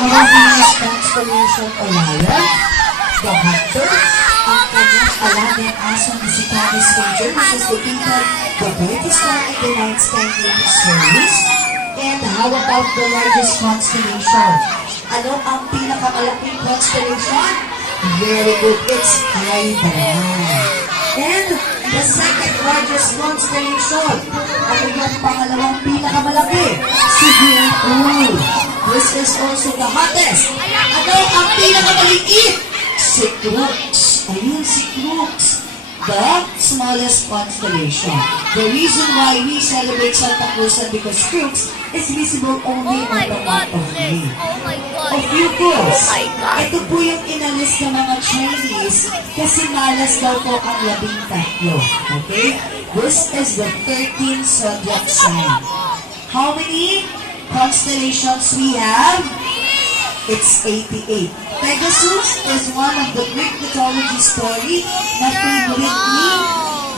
Our Venus constellation Orion, the Hunter, ang kanyang alagang aso na si Canis Major, which is located the brightest star in the night sky named Sirius. And how about the largest constellation? Ano ang pinakamalaking constellation? Very good, it's Hydra. And the second largest constellation, ano yung pangalawang pinakamalaki? Si Virgo. This is also the hottest. Ano ang pinakamaliit? Si Crux. Ayun, si Crux. The smallest constellation. The reason why we celebrate Santa Cruz because Crux is visible only on the month of May. Of Virgos. Ito po yung inalis ng mga Chinese kasi malas daw po ang 13. Okay? This is the 13th zodiac sign. How many constellations we have? It's 88. Pegasus is one of the Greek mythology story na favorite ni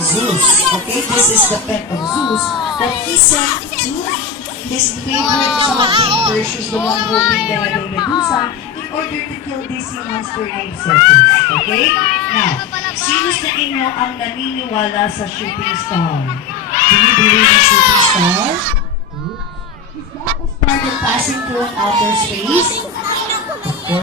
Zeus. Okay, this is the pet of Zeus that he sent to his favorite son King Perseus, the one holding the head of Medusa, in order to kill this sea monster named Cephus. Okay? Now, sino sa inyo ang naniniwala sa shooting star? Do you believe in shooting star? Is that a star that passing through an outer space?